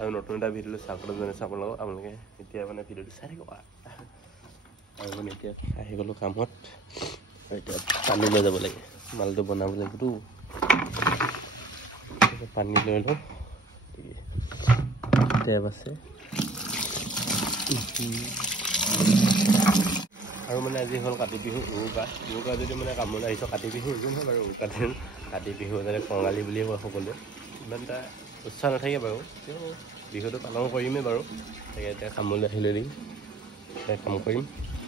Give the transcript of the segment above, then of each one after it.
আৰু নতুন এটা ভিডিঅ'টো চাবলৈ জনাইছোঁ আপোনালোকক আপোনালোকে এতিয়া মানে ভিডিঅ'টো চাই থাকিব আৰু মানে এতিয়া আহি গ'লোঁ কামত এতিয়া পানী লৈ যাব লাগে মালটো বনাব লাগিবতো পানী লৈ লওঁ টেপ আছে আৰু মানে আজি হ'ল কাতি বিহু উৰুকা যদি মানে কামলৈ আহিছোঁ কাতি বিহু এদিন হয় বাৰু উৰুকা দিন কাতি বিহু যেনে কঙালী বুলিয়ে কয় সকলোৱে ইমান এটা উৎসাহ নাথাকে বাৰু তেওঁ বিহুটো পালন কৰিমেই বাৰু তাকে এতিয়া কামলৈ আহিলে দিম এতিয়া কাম কৰিম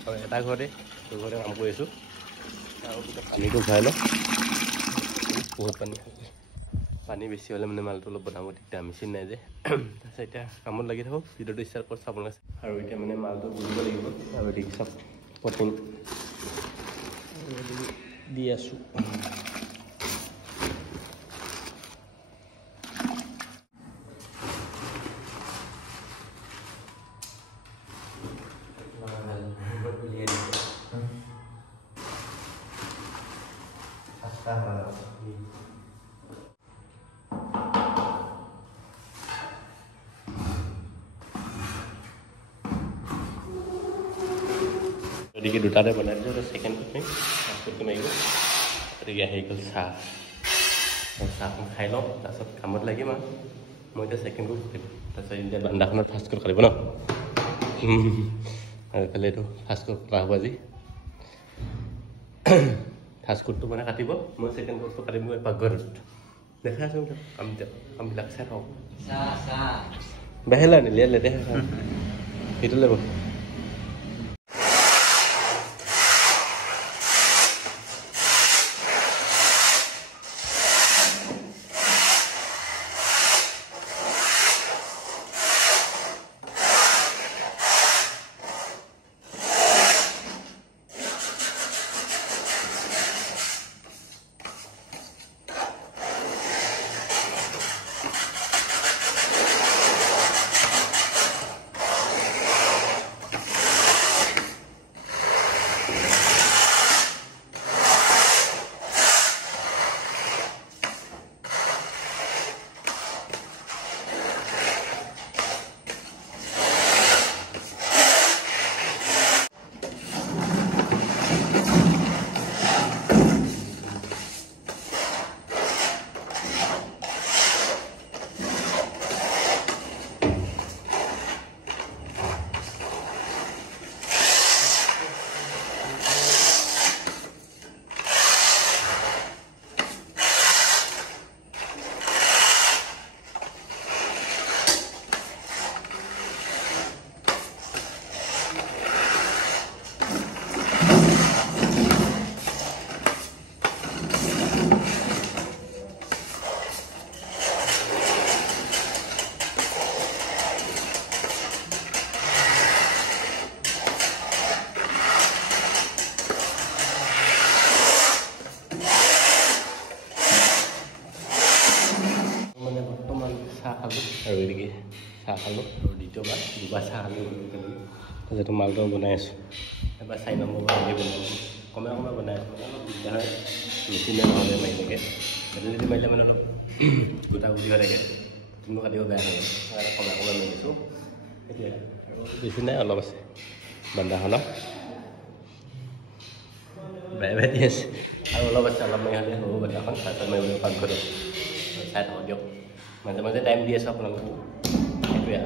আৰু এটা ঘৰতে কাম কৰি আছোঁ আৰু এতিয়া পানীটো ভৰাই লওঁ বহুত পানী বেছি হ'লে মানে মালটো অলপ বনাব দিগদাৰ মেচিন নাই যে তাৰপিছত এতিয়া কামত লাগি থাকোঁ ভিডিঅ'টো ষ্টাৰ্ট কৰি চাবলৈ আছে আৰু এতিয়া মানে মালটো বুজিব লাগিব আৰু দেখি চাওক পটিং দি আছোঁ গতিকে দুটাতে বনাই দিলোঁ ছেকেণ্ড ফুট মাৰিম ফাৰ্ষ্ট ফুটটো মাৰিব গতিকে আহি গ'ল চাহখন খাই লওঁ তাৰপিছত কামত লাগিম আৰু মই এতিয়া ছেকেণ্ড ফুট কৰিম তাৰপিছত এতিয়া বান্দাখনত ফাৰ্ষ্ট ফুট কাটিব ন আৰু এইফালে এইটো ফাৰ্ষ্ট ফুট কটা হ'ব আজি ফাৰ্ষ্ট ফুটটো মানে কাটিব মই ছেকেণ্ড ফুটটো কাটিম পাকঘৰত দেখাই আছোঁ কামবিলাক চাই থাকক বাহিৰলৈ আনিলে লেতে সেইটো লাগিব আৰু এদিকে চাহ খালোঁ আৰু দ্বিতীয়বাৰ দুবাৰ চাহ খালোঁ যিহেতু মালটো বনাই আছোঁ এবাৰ 4 নম্বৰ বাৰ বনাইছোঁ কমে বনাই আছোঁ অলপ দিগদাৰ হয় মেচিনে নহ'লে মাৰি থাকে সেইটো যদি মাৰিলে মানে অলপ গোটা গুটি হৈ থাকে কিন্তু কাটিব বেয়া হয় সেইকাৰণে কমে মাৰিছোঁ সেইটোৱে আৰু বেছি নাই অলপ আছে বান্দাখনত বেয়া দি আছে আৰু অলপ আছে অলপ মাৰি হ'লে সৰু বান্দাখন চাৰ্টত মাৰিবলৈ পাকঘৰত চাই থাকক দিয়ক মাজে মাজে টাইম দি আছোঁ আপোনালোকক সেইটোৱে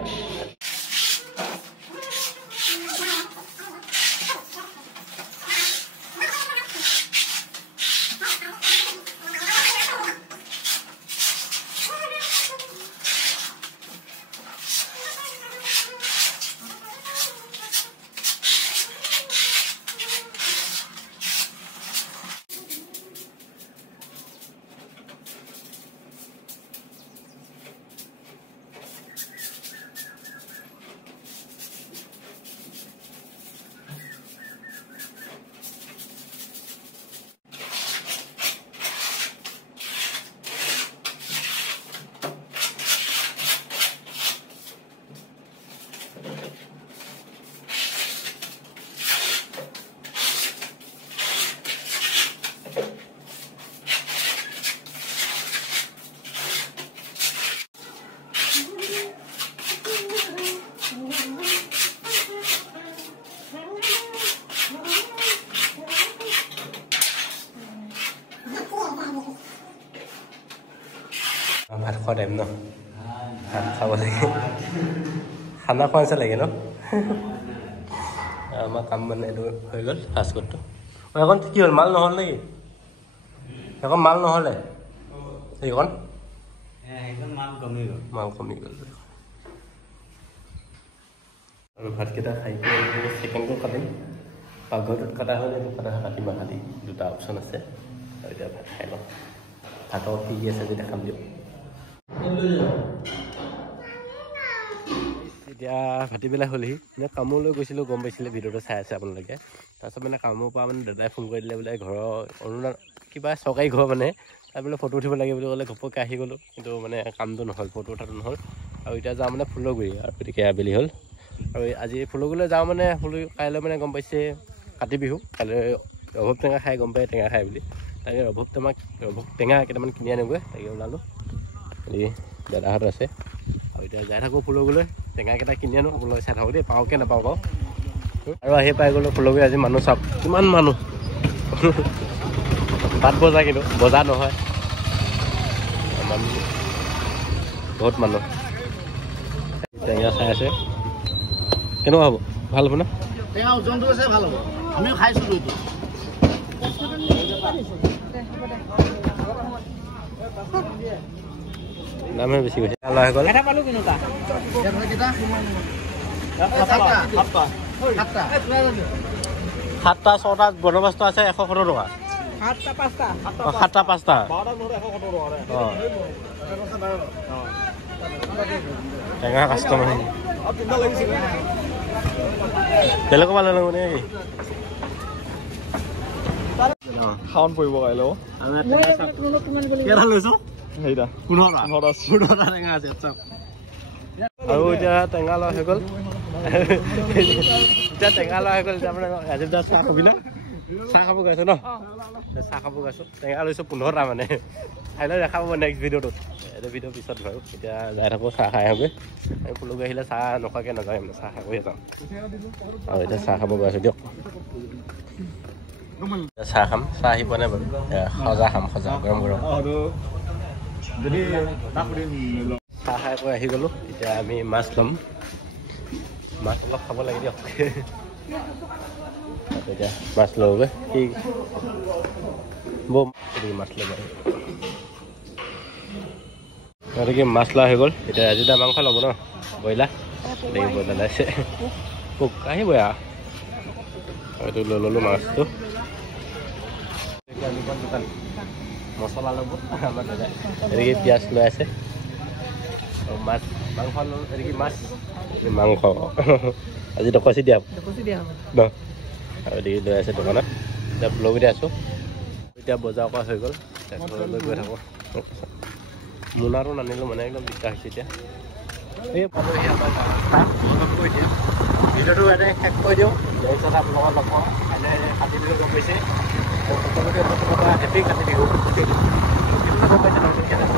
খোৱা টাইম ন ভাত খাব লাগে খানা খোৱা নিচিনা লাগে ন আমাৰ কাম মানে এইটো হৈ গ'ল ফাষ্টফুডটো এখন কি হ'ল মাল নহ'ল নেকি এখন মাল নহ'লে এইখন মাল কমি গ'ল আৰু ভাতকেইটা খাই পেলাই চিকেনটো কাটিম পাকঘৰটোত কটা হয় এইটো কটা হয় কাটিম খালি দুটা অপশ্যন আছে আৰু এতিয়া ভাত খাই লওঁ ভাতৰ কি আছে যেতিয়া খাম দিয়ক এতিয়া ভাটিবেলা হ'লহি মানে কামলৈ গৈছিলোঁ গম পাইছিলে ভিডিঅ'টো চাই আছে আপোনালোকে তাৰপিছত মানে কামৰ পৰা মানে দাদাই ফোন কৰি দিলে বোলে ঘৰৰ অনুদান কিবা চৰকাৰী ঘৰ মানে তাত বোলে ফটো উঠিব লাগে বুলি ক'লে ঘপককৈ আহি গ'লোঁ কিন্তু মানে কামটো নহ'ল ফটো উঠাটো নহ'ল আৰু এতিয়া যাওঁ মানে ফুলগুৰি আৰু গতিকে আবেলি হ'ল আৰু আজি ফুলগুৰিলৈ যাওঁ মানে কাইলৈ মানে গম পাইছে কাতি বিহু কাইলৈ ৰভব টেঙা খাই গম পায় টেঙা খাই বুলি তাকে ৰভব টেঙা কেইটামান কিনি আনোগৈ তাকে ওলালোঁ এই দাদাহঁত আছে আৰু এতিয়া যাই থাকোঁ ফুলগুৰিলৈ টেঙাকেইটা কিনি আনো আপোনালোকে চাই থাকোঁ দেই পাওঁকৈ নাপাওঁ বাৰু আৰু আহি পাই গ'লোঁ ফুলগুৰি আজি মানুহ চাওক কিমান মানুহ বাট বজাৰ কিন্তু বজাৰ নহয় বহুত মানুহ টেঙা চাই আছে কেনেকুৱা হ'ব ভাল হ'ব না টেঙা ওজনটো আছে ভাল হ'ব আমিও খাইছিলোঁ এইটো দামহে বেছি গৈছে লয় গ'ল সাতটা ছটা বন্দবস্ত আছে 170 টকা সাতটা পাঁচটা টেঙা কাষ্টমাৰ বেলেগৰ পৰা লৈ ল'ব নেকি খাওন পৰিব কাইলৈ কেইটা লৈছো সেইটা 15টা টেঙা আছে আৰু এতিয়া টেঙা লোৱা হৈ গ'ল এতিয়া টেঙা লোৱা হৈ গ'ল এতিয়া মানে ৰাজীৱ দাস চাহ খাবি না চাহ খাব গৈছোঁ ন চাহ খাব গৈছোঁ টেঙা লৈছোঁ 15টা মানে কাইলৈ দেখা পাব নেক্সট ভিডিঅ'টোত এইটো ভিডিঅ'ৰ পিছত বাৰু এতিয়া যাই থাকোঁ চাহ খাই আহোঁগৈ আমি ফুলগুৰি আহিলে চাহ নোখোৱাকৈ নাযাওঁ মানে চাহ খাবহে যাওঁ আৰু এতিয়া চাহ খাব গৈছোঁ দিয়ক চাহ খাম চাহ আহি পোৱা নাই বাৰু সজা খাম সজা গৰম গৰম চাহ খাই কৈ আহি গ'লোঁ এতিয়া আমি মাছ ল'ম মাছ অলপ খাব লাগে দিয়ক এতিয়া মাছ লওঁগৈ কি ব'ম মাছ ল'ব গতিকে মাছ লোৱা হৈ গ'ল এতিয়া আজিটা মাংস ল'ব ন ব্ৰইলাৰ দেখি ব্ৰইলাৰ লাইছে পোক আহিবই আৰু এইটো লৈ ল'লোঁ মাছটো দোকান মছলা ল'ব আমাৰ দাদাই এনেকৈ পিঁয়াজ লৈ আছে আৰু মাছ মাংস ল'লোঁ এনেকৈ মাছ মাংস আজি ডকচি দিয়া ন আৰু দেখি লৈ আছে দোকানত এতিয়া ব্লগতে আছোঁ এতিয়া বজাৰ কৰা হৈ গ'ল ঘৰলৈ গৈ থাকোঁ মোনাটো নানিলোঁ মানে একদম দিগদাৰ হৈছে এতিয়া এই পাবহি আমাৰ কৈ দিয়ে ভিডিঅ'টো ইয়াতে শেষ কৰি দিওঁ তাৰপিছত আপোনালোকৰ লগ পাওঁ কাইলৈ কাতি বিহু গম পাইছে সকলোকে হেপী কাতি বিহু গম পাইছে